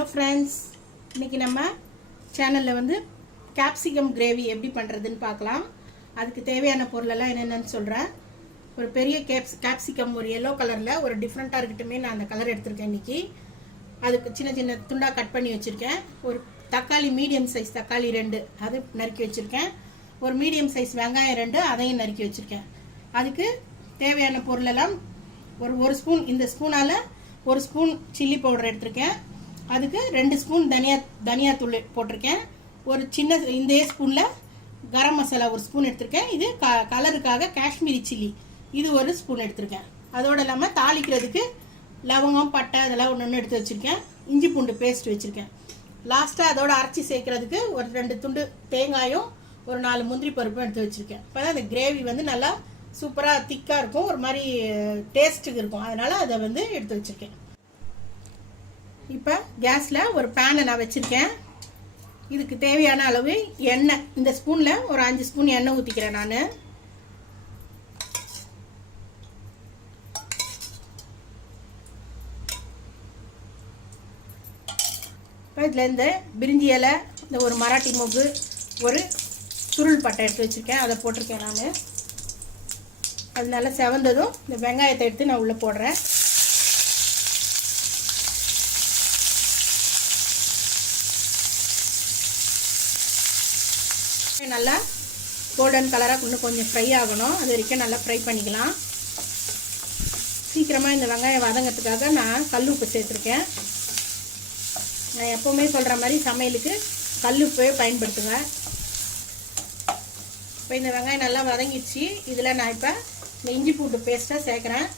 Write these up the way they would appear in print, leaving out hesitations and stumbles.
Hello friends, இன்றைக்கி நம்ம சேனலில் வந்து கேப்சிகம் கிரேவி எப்படி பண்ணுறதுன்னு பார்க்கலாம். அதுக்கு தேவையான பொருளெல்லாம் என்னென்னு சொல்கிறேன். ஒரு பெரிய கேப்சிகம் ஒரு எல்லோ கலரில் ஒரு டிஃப்ரெண்ட்டாக இருக்கட்டுமே நான் அந்த கலர் எடுத்திருக்கேன் இன்றைக்கி. அதுக்கு சின்ன சின்ன துண்டாக கட் பண்ணி வச்சுருக்கேன். ஒரு தக்காளி, மீடியம் சைஸ் தக்காளி 2 அது நறுக்கி வச்சுருக்கேன். ஒரு மீடியம் சைஸ் வெங்காயம் 2 அதையும் நறுக்கி வச்சுருக்கேன். அதுக்கு தேவையான பொருளெல்லாம் ஒரு ஸ்பூன், இந்த ஸ்பூனால் ஒரு ஸ்பூன் சில்லி பவுடர் எடுத்திருக்கேன். அதுக்கு 2 ஸ்பூன் தனியாத்தூள் போட்டிருக்கேன். ஒரு சின்ன இந்த ஸ்பூனில் கரம் மசாலா ஒரு ஸ்பூன் எடுத்திருக்கேன். இது கலருக்காக காஷ்மீரி சில்லி இது ஒரு ஸ்பூன் எடுத்திருக்கேன். அதோடு இல்லாமல் தாளிக்கிறதுக்கு லவங்கம், பட்டை அதெல்லாம் ஒன்று எடுத்து வச்சுருக்கேன். இஞ்சி பூண்டு பேஸ்ட் வச்சுருக்கேன். லாஸ்ட்டாக அதோட அரைச்சி சேர்க்கறதுக்கு ஒரு 2 துண்டு தேங்காயும் ஒரு 4 முந்திரி பருப்பும் எடுத்து வச்சுருக்கேன். இப்போ தான் அந்த கிரேவி வந்து நல்லா சூப்பராக திக்காக இருக்கும், ஒரு மாதிரி டேஸ்ட்டுக்கு இருக்கும். அதனால் அதை வந்து எடுத்து வச்சுருக்கேன். இப்போ கேஸில் ஒரு பேனை நான் வச்சுருக்கேன். இதுக்கு தேவையான அளவு எண்ணெய், இந்த ஸ்பூனில் ஒரு 5 ஸ்பூன் எண்ணெய் ஊற்றிக்கிறேன் நான். இப்போ இதில் இந்த பிரிஞ்சி இலை, இந்த ஒரு மராட்டி மொக்கு, ஒரு சுருள் பட்டை எடுத்து வச்சுருக்கேன், அதை போட்டிருக்கேன் நான். அது நல்லா செவந்ததும் இந்த வெங்காயத்தை எடுத்து நான் உள்ளே போடுறேன். நல்லா கோல்டன் கலராக இன்னும் கொஞ்சம் ஃப்ரை ஆகணும். அது வரைக்கும் நல்லா ஃப்ரை பண்ணிக்கலாம். சீக்கிரமாக இந்த வெங்காயம் வதங்கிறதுக்காக நான் கல் உப்பு சேர்த்துருக்கேன். நான் எப்போவுமே சொல்கிற மாதிரி சமையலுக்கு கல் உப்பே பயன்படுத்துவேன். இப்போ இந்த வெங்காயம் நல்லா வதங்கிடுச்சு. இதில் நான் இப்போ இந்த இஞ்சி பூண்டு பேஸ்ட்டாக சேர்க்குறேன்.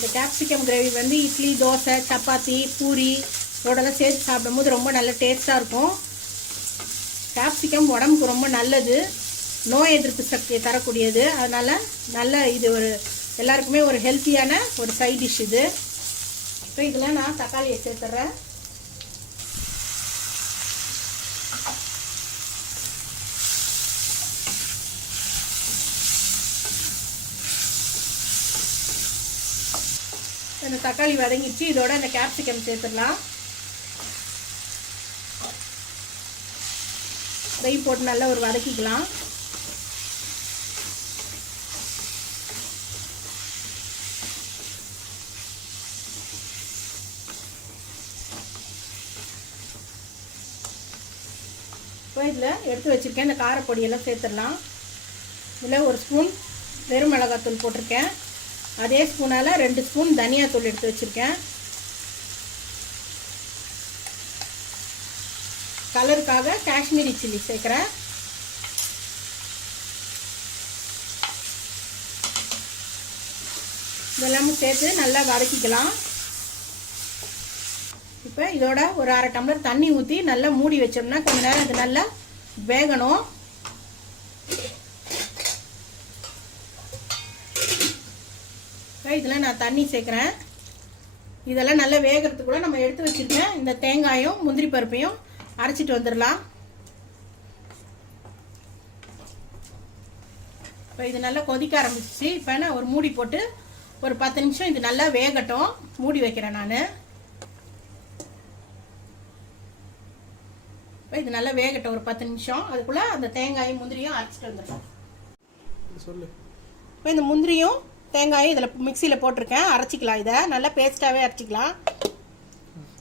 இந்த கேப்சிகம் கிரேவி வந்து இட்லி, தோசை, சப்பாத்தி, பூரி இதோடலாம் சேர்த்து சாப்பிடும்போது ரொம்ப நல்ல டேஸ்ட்டாக இருக்கும். கேப்சிகம் உடம்புக்கு ரொம்ப நல்லது, நோய் எதிர்ப்பு சக்தியை தரக்கூடியது. அதனால் நல்ல இது ஒரு எல்லாருக்குமே ஒரு ஹெல்த்தியான ஒரு சைட் டிஷ் இது. இப்போ இதில் நான் தக்காளியை சேர்த்துட்றேன். இந்த தக்காளி வதங்கிடுச்சு. இதோட இந்த கேப்சிகம் சேர்த்துடலாம். இதையும் போட்டு நல்லா ஒரு வதக்கிக்கலாம். இப்போ இதில் எடுத்து வச்சுருக்கேன் இந்த காரப்பொடியெல்லாம் சேர்த்துடலாம். இதில் ஒரு ஸ்பூன் வெறும் மிளகாத்தூள் போட்டிருக்கேன். அதே ஸ்பூனால் 2 ஸ்பூன் தனியாத்தூள் எடுத்து வச்சுருக்கேன். கலருக்காக காஷ்மீரி சில்லி சேர்க்குறேன். இதெல்லாமே சேர்த்து நல்லா வதக்கிக்கலாம். இப்போ இதோட ஒரு 1/2 டம்ளர் தண்ணி ஊற்றி நல்லா மூடி வச்சோம்னா கொஞ்ச நேரம் இது நல்லா வேகணும். இதில் நான் தண்ணி சேர்க்குறேன். இதெல்லாம் நல்லா வேகிறதுக்குள்ள நம்ம எடுத்து வச்சுருக்கேன் இந்த தேங்காயும் முந்திரி பருப்பையும் அரைச்சிட்டு வந்துடலாம். இப்போ இது நல்லா கொதிக்க ஆரம்பிச்சிச்சு. இப்போ நான் ஒரு மூடி போட்டு ஒரு 10 நிமிஷம் இது நல்லா வேகட்டும் மூடி வைக்கிறேன் நான். இப்போ இது நல்லா வேகட்டும் ஒரு 10 நிமிஷம். அதுக்குள்ளே அந்த தேங்காயும் முந்திரியும் அரைச்சிட்டு வந்துடலாம். இப்போ இந்த முந்திரியும் தேங்காயும் இதில் மிக்சியில் போட்டிருக்கேன், அரைச்சிக்கலாம். இதை நல்லா பேஸ்ட்டாகவே அரைச்சிக்கலாம்.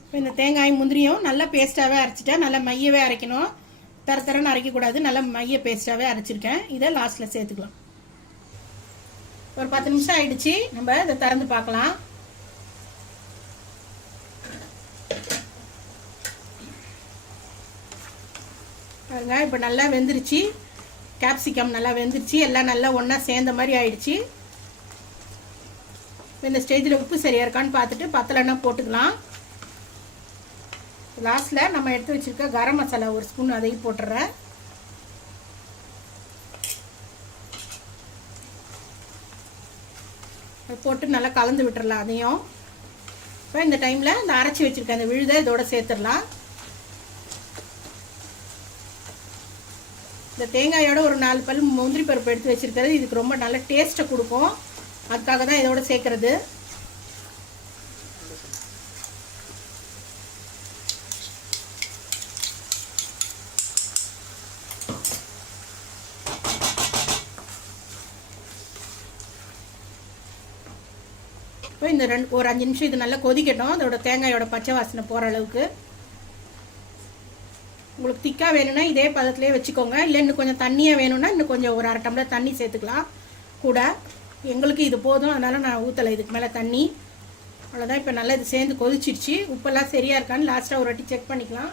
இப்போ இந்த தேங்காயும் முந்திரியும் நல்லா பேஸ்ட்டாகவே அரைச்சிட்டேன். நல்லா மையவே அரைக்கணும், தரன்னு அரைக்கக்கூடாது. நல்லா மைய பேஸ்ட்டாகவே அரைச்சிருக்கேன். இதை லாஸ்ட்டில் சேர்த்துக்கலாம். ஒரு 10 நிமிஷம் ஆயிடுச்சு. நம்ம இதை திறந்து பார்க்கலாம். பாருங்க, இப்போ நல்லா வெந்துருச்சு. கேப்சிகம் நல்லா வெந்துருச்சு. எல்லாம் நல்லா ஒன்றா சேர்ந்த மாதிரி ஆயிடுச்சு. இந்த ஸ்டேஜில் உப்பு சரியாக இருக்கான்னு பார்த்துட்டு பத்தலைன்னா போட்டுக்கலாம். லாஸ்ட்டில் நம்ம எடுத்து வச்சுருக்க கரம் மசாலா ஒரு ஸ்பூன் அதையும் போட்டுறேன். போட்டு நல்லா கலந்து விட்டுறலாம் அதையும். இப்போ இந்த டைமில் இந்த அரைச்சி வச்சுருக்க அந்த விழுதை இதோட சேர்த்துடலாம். இந்த தேங்காயோட ஒரு 4 பல் முந்திரி பருப்பு எடுத்து வச்சிருக்கிறது இதுக்கு ரொம்ப நல்ல டேஸ்ட்டை கொடுக்கும். அதுக்காக தான் இதோட சேர்க்கறது. இப்போ இந்த ஒரு 5 நிமிஷம் இது நல்லா கொதிக்கட்டும். அதோட தேங்காயோட பச்சை வாசனை போகிற அளவுக்கு. உங்களுக்கு திக்காக வேணும்னா இதே பதத்துலேயே வச்சுக்கோங்க. இல்லை இன்னும் கொஞ்சம் தண்ணியாக வேணும்னா இன்னும் கொஞ்சம் ஒரு 1/2 டம்ளர் தண்ணி சேர்த்துக்கலாம் கூட. எங்களுக்கு இது போதும், அதனால் நான் ஊற்றலை இதுக்கு மேலே தண்ணி. அவ்வளோதான். இப்போ நல்லா இது சேர்ந்து கொதிச்சிடுச்சு. உப்பெல்லாம் சரியாக இருக்கான்னு லாஸ்ட்டாக ஒரு வாட்டி செக் பண்ணிக்கலாம்.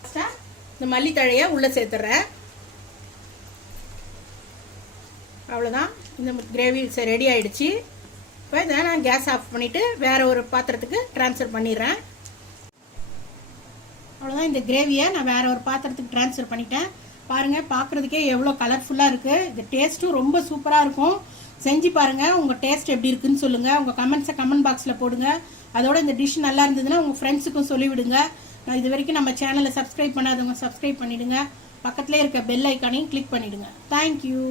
லாஸ்ட்டாக இந்த மல்லித்தழையை உள்ளே சேர்த்துட்றேன். அவ்வளோதான். இந்த கிரேவி ரெடி ஆகிடுச்சு. இப்போ இதை நான் கேஸ் ஆஃப் பண்ணிவிட்டு வேறு ஒரு பாத்திரத்துக்கு ட்ரான்ஸ்ஃபர் பண்ணிடுறேன். அவ்வளோதான். இந்த கிரேவியை நான் வேறு ஒரு பாத்திரத்துக்கு ட்ரான்ஸ்ஃபர் பண்ணிட்டேன். பாருங்கள், பார்க்குறதுக்கே எவ்வளோ கலர்ஃபுல்லாக இருக்குது. இது டேஸ்ட்டும் ரொம்ப சூப்பராக இருக்கும். செஞ்சு பாருங்கள். உங்கள் டேஸ்ட் எப்படி இருக்குன்னு சொல்லுங்கள். உங்கள் கமெண்ட்ஸை கமெண்ட் பாக்ஸில் போடுங்க. அதோட இந்த டிஷ் நல்லா இருந்ததுன்னா உங்கள் ஃப்ரெண்ட்ஸுக்கும் சொல்லிவிடுங்க. நான் இது வரைக்கும் நம்ம சேனலை சப்ஸ்கிரைப் பண்ணாதவங்க சப்ஸ்கிரைப் பண்ணிவிடுங்க. பக்கத்துலேயே இருக்க பெல் ஐக்கானையும் கிளிக் பண்ணிவிடுங்க. தேங்க்யூ.